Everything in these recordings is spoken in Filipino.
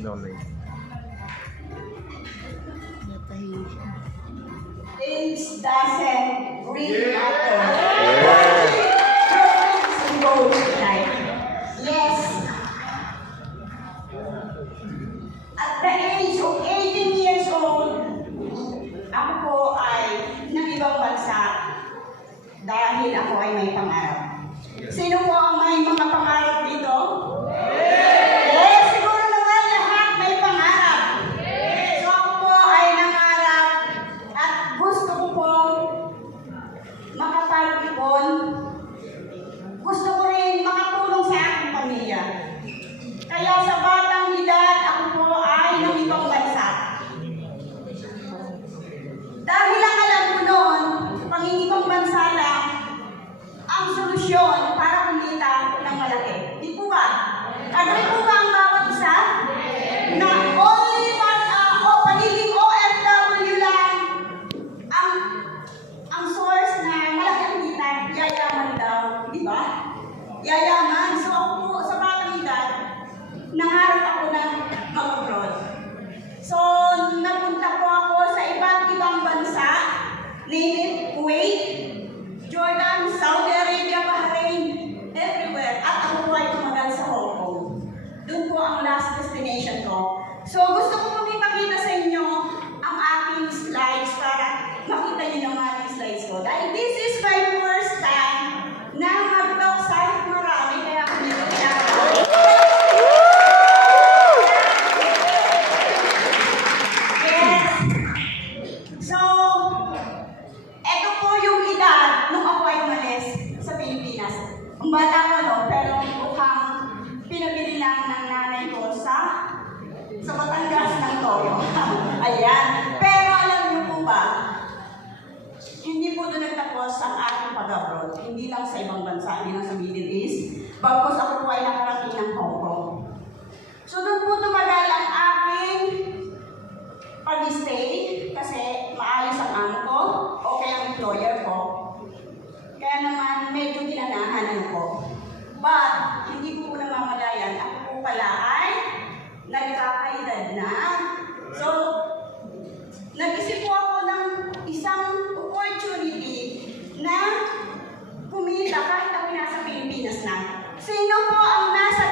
Lonay. Age doesn't really matter. Yes. At the age of 18 years old, ako po ay ng ibang bansa dahil ako ay may pangarap. Sino po ang may mga pangarap dito? Yes, siguro naman lahat may pangarap. So ako po ay nangarap at gusto ko po makapag-ipon. Gusto ko rin makatulong sa aking pamilya. Kaya sa batang edad, ako po ay ng ibang bansa. Dahil ang alam ko noon, pangingibang bansa lang ang solusyon para kumita ng malaki. Di po ba? Agree po ba ang bawat isa? Na only pagiging OFW lang ang source na malaki ang kita, yayaman daw. Di ba? Yayaman. So ako po sa batang edad, nangarap ako na mag-abroad. So napunta po ako sa iba't ibang bansa, name it, Kuwait, Jordan, Saudi Arabia, Bahrain, everywhere. At ako po ay tumagal sa Hong Kong. Doon po ang last destination ko. So gusto ko pong ipakita sa inyo ang aking slides para makita niyo yung aking slides ko. Dahil this is my first time na mag-talk sa marami, kaya ako nito ginagawa. Yes. So, eto po yung edad nung ako ay umalis sa Pilipinas. Ang bata ko, no? Pero mukhang pinabili lang ng nanay ko sa Batangas ng Toyo. Ayan. Pero alam niyo po ba, hindi po doon nagtapos ang aking pag-abroad. Hindi lang sa ibang bansa, hindi lang sa Middle East. Bagkos ako po ay nakarating ng Hong Kong. So doon po tumagal ang aking pag-stay kasi maayos ang amo ko, okay ang employer ko. Kaya naman medyo ginanahan ko. But hindi ko po namamalayan, ako po pala ay nagkakaedad na. So, nag-isip po ako ng isang opportunity na kumita kahit ako nasa Pilipinas na. Sino po ang nasa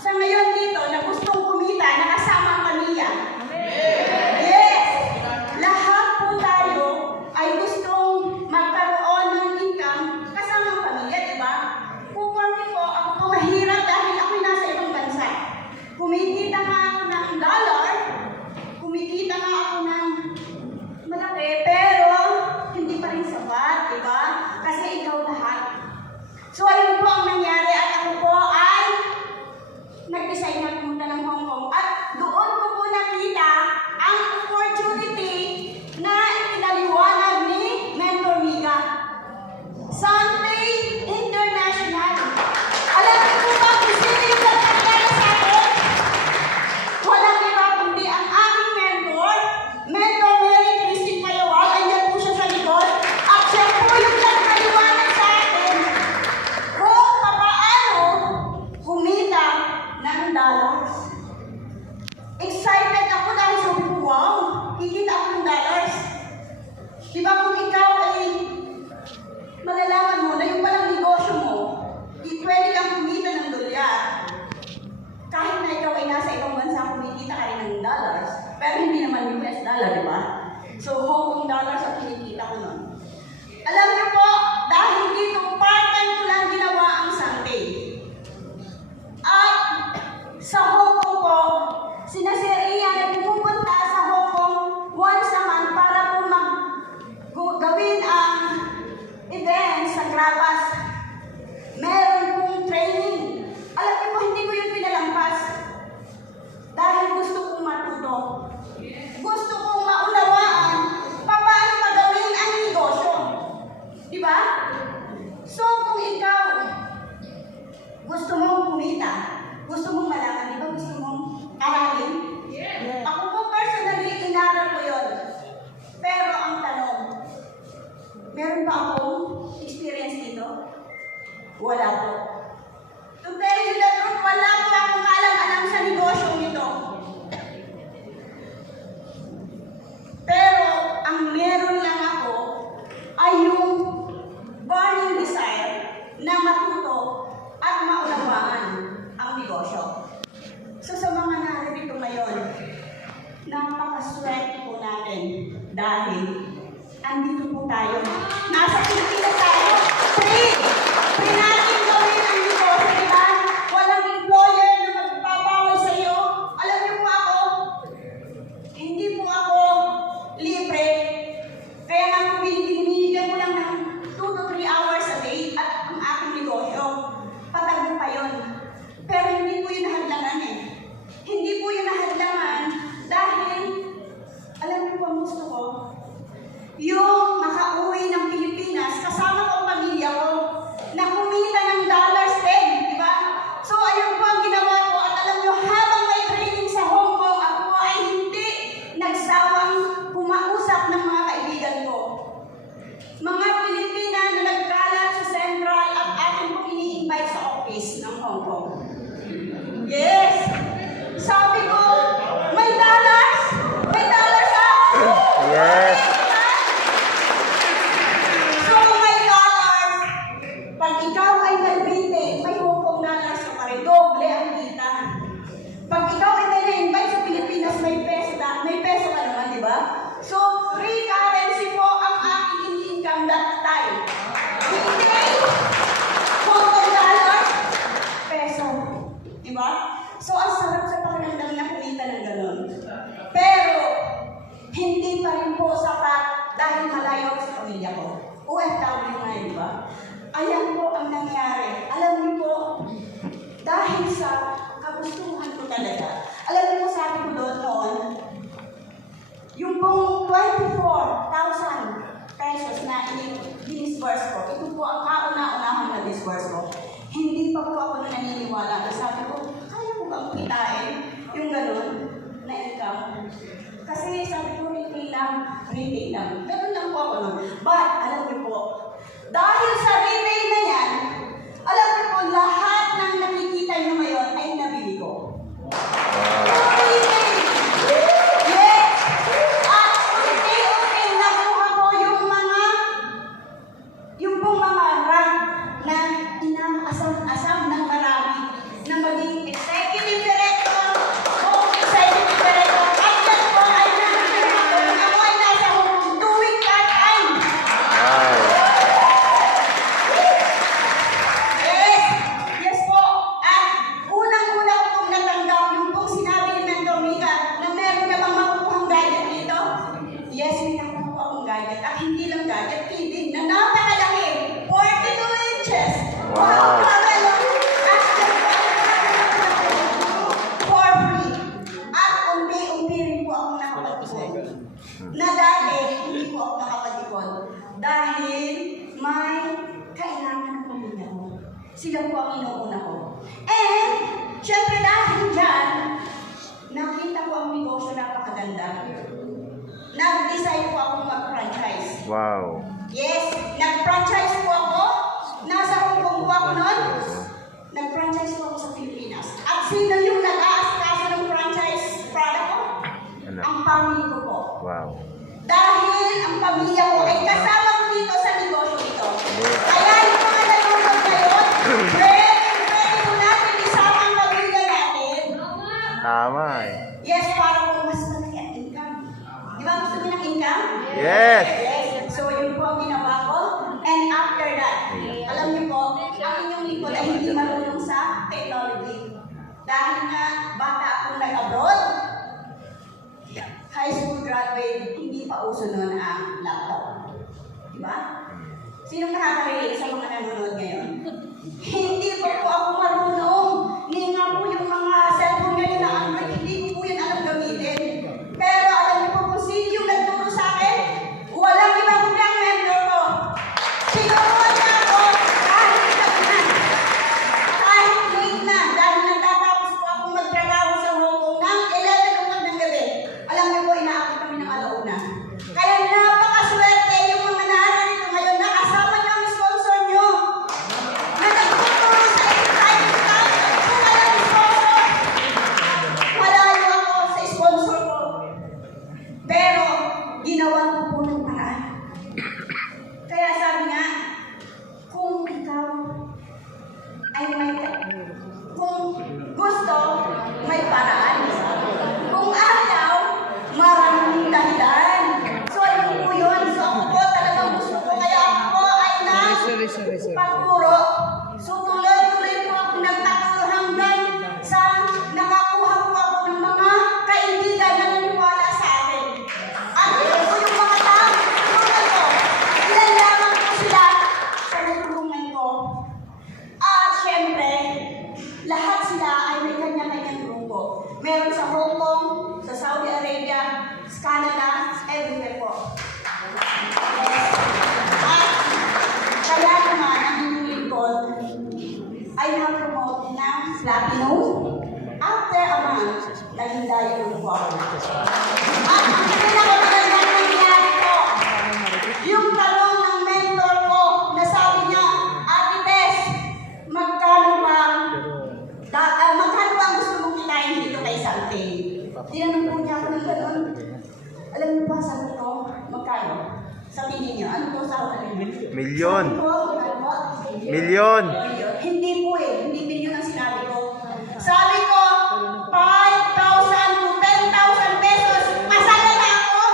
sa ngayon dito na gustong kumita na kasama ang pamilya? Yes! Lahat po tayo ay gustong magkaroon ng income kasama ang pamilya, di ba? Kukunti po, ako po mahirap dahil ako'y nasa ibang bansa. Kumikita nga ako ng dollar, kumikita nga ako ng malaki, pero hindi pa rin sapat, di ba? Kasi ikaw lahat. So ayun po ang nangyari at ako po ay nag-decide na pumunta ng Hong Kong at doon ko po nakita ang opportunity na ipinaliwanag ni Mentor Mika. Sunday International. Alam niyo po ba kung sino yung nagkakilala sa akin? Walang iba kundi ang aking mentor, Mentor Mary Christine Payawal. Andyan po siya sa likod. At siya po yung nagpaliwanag sa akin kung paano kumita ng dollars. Excited ako dahil sabi ko, wow, kikita ako ng dollars. Di ba kung ikaw ay malalaman mo na yung palang negosyo mo, pwede kang kumita ng dolyar. Kahit na ikaw ay nasa ibang bansa, kumikita ka rin ng dollars. Pero hindi naman US dollar, di ba? So, Hong Kong dollars ang kinikita ko nun. Alam niyo po, dahil dito, part-time ko lang ginawa ang Sunday. At sa Hong Kong po, sina Sir Ian ay pumupunta sa Hong Kong once a month para po gawin ang event sa Gravas. Meron pong training. Alam niyo po, hindi ko yun pinalampas. Dahil gusto kong matuto. Gusto kong maunawaan paano magawin ang negosyo. Di ba? So, kung ikaw gusto mong kumita, gusto mong malaman, di ba gusto mong aralin? Ako po personally, inaral ko yun. Pero ang tanong, meron ba akong experience dito? Wala po. To tell you the truth, wala po akong alam-alam sa negosyong ito. na matuto at maunawaan ang negosyo. So sa mga narito ngayon, napakaswerte po natin dahil andito po tayo. Nasa Pilipinas tayo. Free natin gawin ang negosyo, di ba? Walang employer na magpapawal sa iyo. Alam niyo po ako, hindi po ako libre. Kaya nga po binibigyan ko lang ng 2 to 3 hours a day at ang aking negosyo. Patagal pa yun. Pero hindi po yun nahadlangan eh. Hindi po yun nahadlangan dahil, alam niyo po ang gusto ko, yung makauwi ng Pilipinas, kasama ko ang pamilya ko, na kumita ng dollars din, di ba? So, ayun po ang ginawa ko. At alam nyo, habang may training sa Hong Kong, ako ay hindi nagsawang kumausap ng mga kaibigan ko. Mga Pilipina na nagkalat sa Central at akin pong ini-invite sa office ng Hong Kong. Yes! Sabi ko, may dollars? May dollars ako! Yes! So, may dollars. Pag ikaw ay nag-20, may Hong Kong dollars ka pa rin. Doble ang kita. Pag ikaw ay na-invite sa Pilipinas, may peso ka naman, di ba? So, free currency po ang aking income that time. Hindi, Hong Kong dollars, peso. Di ba? So, ang sarap sa pakiramdam na kumita ng gano'n. Pero, hindi pa rin po sapat dahil malayo ako sa pamilya ko. OFW nga yun, di ba? Ayan po ang nangyari. Alam niyo po, dahil sa kagustuhan ko talaga. Alam niyo po, sabi ko doon noon, yung pong 24,000 pesos na i-disburse ko, ito po ang kauna-unahang na disburse ko. Hindi pa po ako naniniwala. Sabi ko, kaya ko bang kitain yung gano'n na income? Kasi sabi ko, retail lang. Ganun lang po ako nun. But, alam niyo po, dahil sa retail na yan, alam niyo po, lahat ng nakikita niyo ngayon ay nabili ko. Retail! Yes! At unti-unti nakuha ko yung pong mga rank na inaasam-asam ng marami na maging executive director o executive director. At yan po ay ako ay nasa tuwing part-time. Yes po. At unang-una ko pong natanggap yung pong sinabi ni Mentor Mika na meron ka bang makukuhang gadget dito? Yes, may nakuha akong gadget. At hindi lang gadget, TV na napakalaki. 42 inches. Wow. For free. At unti-unti rin po ako nakapag-ipon. Na dati, hindi po ako nakapag-ipon. Dahil may kailangan ng pamilya ko. Sila po ang inuuna ko. And, syempre dahil dyan, nakita ko ang negosyo napakaganda. Nag-decide po akong mag-franchise. Wow. Yes, nag-franchise po ako. Nasa Hong Kong po ako noon. Nag-franchise po ako sa Pilipinas. At sino yung nag-aasikaso ng franchise product ko? Ano? Ang family ko po. Wow. Dahil ang pamilya ko ay kasama ko dito sa negosyo ito. Kaya yung mga nanonood ngayon, pwede po natin isama ang pamilya natin. Tama eh. Yes, para po mas malaki ang income. Di ba gusto niyo ng income? Yes! Yes. So, yun po ang ginawa ko. And after that, alam niyo po, ang inyong lingkod ay hindi marunong sa technology. Dahil nga, bata akong nag-abroad, high school graduate, hindi pa uso noon ang laptop. Diba? Sinong nakaka-relate sa mga nanonood ngayon? Hindi pa po ako marunong. Hindi nga po yung mga cellphone ngayon na Android, hindi ko po yan alam gamitin. Pero alam niyo po kung sino yung nagturo sa akin? Walang iba kundi ang mentor ko. Tinuruan niya ako kahit gabi na. Kahit late na. Dahil nagtatapos po akong magtrabaho sa Hong Kong ng 11 o'clock ng gabi. Alam niyo po, inaakit kami ng alauna. Kaya napakaswerte yung mga nararito ngayon na kasama niyo ang sponsor niyo. pagturo. So tuloy-tuloy po ako nagtuturo hanggang sa nakakuha po ako ng mga kaibigan na naniwala sa akin. At ito po yung mga taong tulungan ko. Ilan lamang po sila sa natulungan ko. At syempre, lahat sila ay may kanya-kanyang grupo. Meron sa Hong Kong, sa Saudi Arabia, sa Canada, everywhere po. At kaya naman ang inyong lingkod ay na-promote ng Platinum. After a month, naging diamond po ako. At ang pinakamagandang nangyari po, yung tanong ng mentor ko na sabi niya, Ate Tess, magkano ba gusto mong kitain dito kay Sante? Tinanong po niya ako ng gano'n. Alam niyo po, sabi ko, magkano? Sabihin niyo, ano po sa akin? Milyon. Sabi ko, ano po? Milyon. Hindi po eh, hindi milyon ang sinabi ko. Sabi ko, 5,000 to 10,000 pesos, masaya na ako.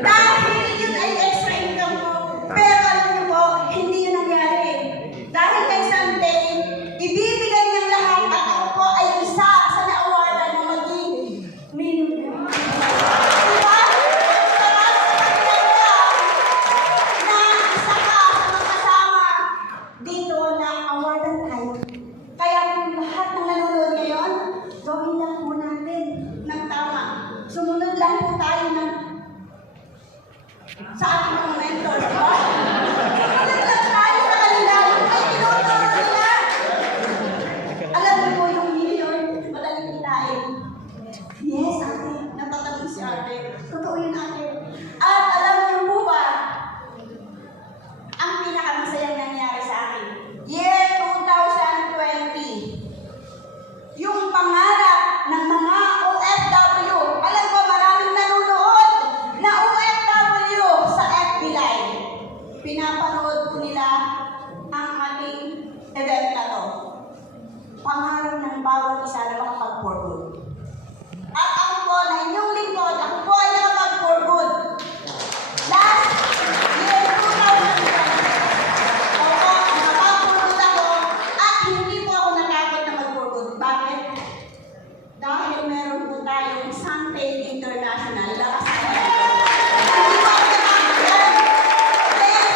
Dahil yun ay extra income ko. Pero alam niyo po, hindi yun nangyari. Dahil kay Sante, ibibigay niyang lahat at ako po ay isa sa na-awardan na maging milyon. Diba? Sarap sa pakiramdam na isa ka sa magkasama dito na awardan tayo. Kaya kung lahat ng nanonood ngayon, gawin lang po natin ng tama. Sumunod lang po tayo ng sa ating mga mentor. Diba? Sumunod lang tayo sa kanila. Ay, tinuturo nila. Alam mo po yung milyon, madaling kitain. Yes, ate. Natatanong si ate. Totoo yun, ate. At alam niyo po ba, ang pinakamasayang nangyari sa akin, year 2020, yung pangarap ng mga OFW, alam ko maraming nanonood na OFW sa FB Live. Pinapanood ko nila ang ating event na to. Pangarap ng bawat isa na makapag-for good. At ako po na inyong lingkod, ako po ay nakapag-for good. Last year 2020, ako, nakapag-for good ako at hindi po ako natakot na mag-for good. Bakit? Dahil meron po tayong Sunday International. Lakas na yan. Hindi po ako natakot yan. Yes.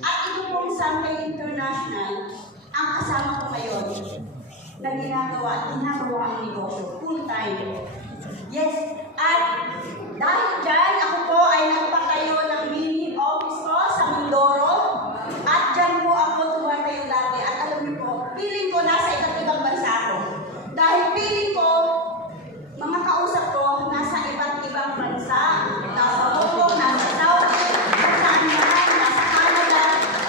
At ito pong Sunday International, ang kasama ko ngayon na ginagawa ang negosyo full time. Yes, at dahil dyan, ako po ay nagpatayo ng mini office ko sa Mindoro. At dyan po ako tumatayo lagi. At alam niyo po, feeling ko nasa iba't ibang bansa ako. Dahil feeling ko, mga kausap ko, nasa iba't ibang bansa. Nasa Hong Kong, nasa Saudi, saan naman, nasa Canada.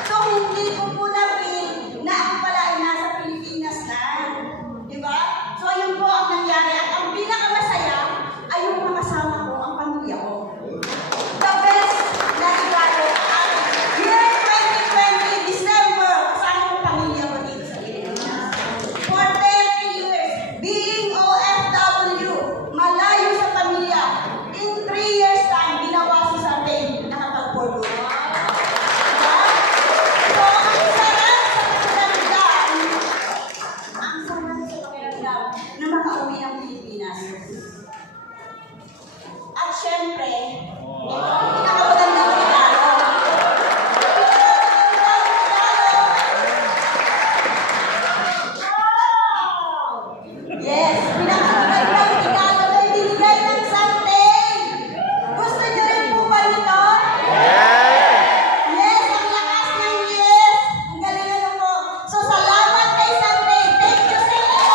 So, hindi ko po na-feel na ako pala ay nasa Pilipinas na. Diba? So, yun po ang nangyari. At ang pinakamasaya ay yung makasama ko, ang pamilya ko. The best na regalo at year 2020, December, kasama ko pamilya ko dito sa Pilipinas. For 30 years, being OFW, malayo sa pamilya. In 3 years time, ginawa si Sante, nakapag-for good. Diba? So, ang sarap sa pakiramdam, na makauwi ang Pilipinas. At syempre, ito ang pinakamagandang regalo. Yes, pinakamagandang regalo na ibinigay ng Sante. Gusto niyo rin po ba nito? Yes, ang lakas ng yes. Ang galing na po. So, salamat kay Sante. Thank you sa inyo.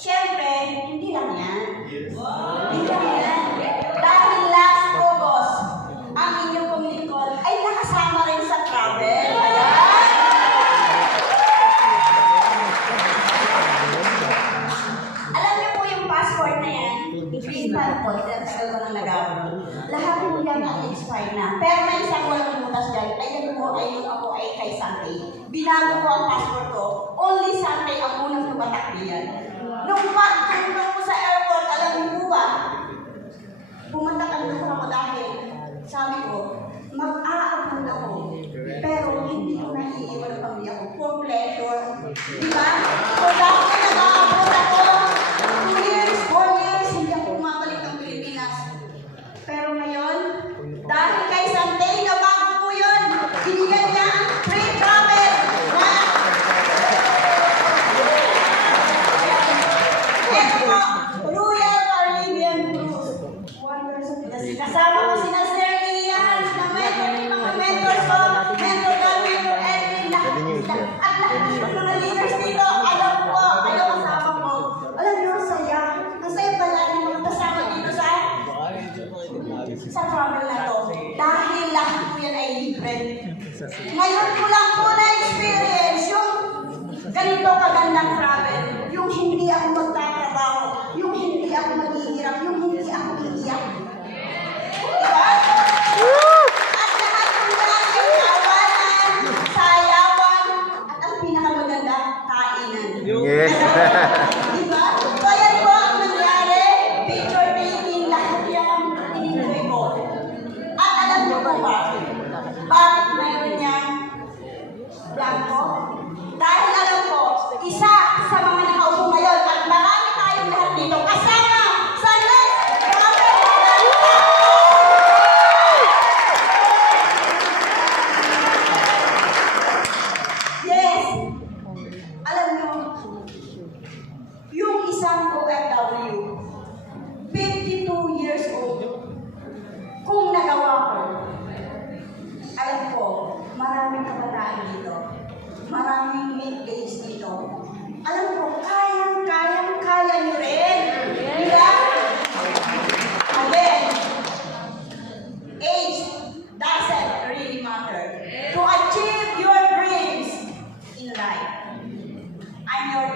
Siyempre, hindi lang yan. Hindi lang yan. Dahil last August, ang inyong pong lingkod ay nakasama rin sa travel. Ayan. Alam niyo po yung passport na yan, green passport, dahil tagal ko nang nagawin. Lahat po yan ay expired na. Pero may isang walang butas dyan, ay yan po ay yung ako ay kay Sante. Binago ko ang passport ko, only Sante ang unang tumatak diyan. Nung pagpunta ko sa airport, alam niyo po ba, pumunta ka doon ako dahil sabi ko, mag-aabot ako. Pero hindi ko naiiwan ang pamilya ko for pleasure. Di ba? So dahil nag-aabot ako, 2 years, 4 years, hindi ako bumabalik ng Pilipinas. Pero ngayon, dahil kay Santay na bago po yun, binigyan niya ang free travel na ito po, Royal Caribbean Cruise. Kasama ko sina Sir Ian, sina mentor, yung mga mentors ko, mentor God, mentor Edwin, lahat sila. At lahat ng mga leaders dito, alam ko, kayo kasama ko. Alam niyo, ang saya. Ang saya pala ng mga kasama dito sa travel na to. Dahil lahat po yan ay libre. Ngayon ko lang po na-experience yung ganito kagandang travel. Yung hindi ako magtatrabaho, yung hindi ako maghihirap, yung hindi ako iiyak. Diba? At lahat ng yan ay tawanan, sayawan, at ang pinakamaganda, kainan. Yes. Diba? So yan po ang nangyari, picture taking, lahat yan, in-enjoy ko. At alam niyo po ba, bakit mayroon niyang blanco? Dahil alam ko, isa sa mga nakaupo ngayon at marami tayong lahat dito kasama sa next travel blanco! Yes! Alam niyo, yung isang OFW, 52 years old, kung nagawa ko, alam ko, maraming kabataan dito, maraming mid-age dito. Alam ko, kaya niyo rin. Diba? Again, age doesn't really matter. To achieve your dreams in life, I'm your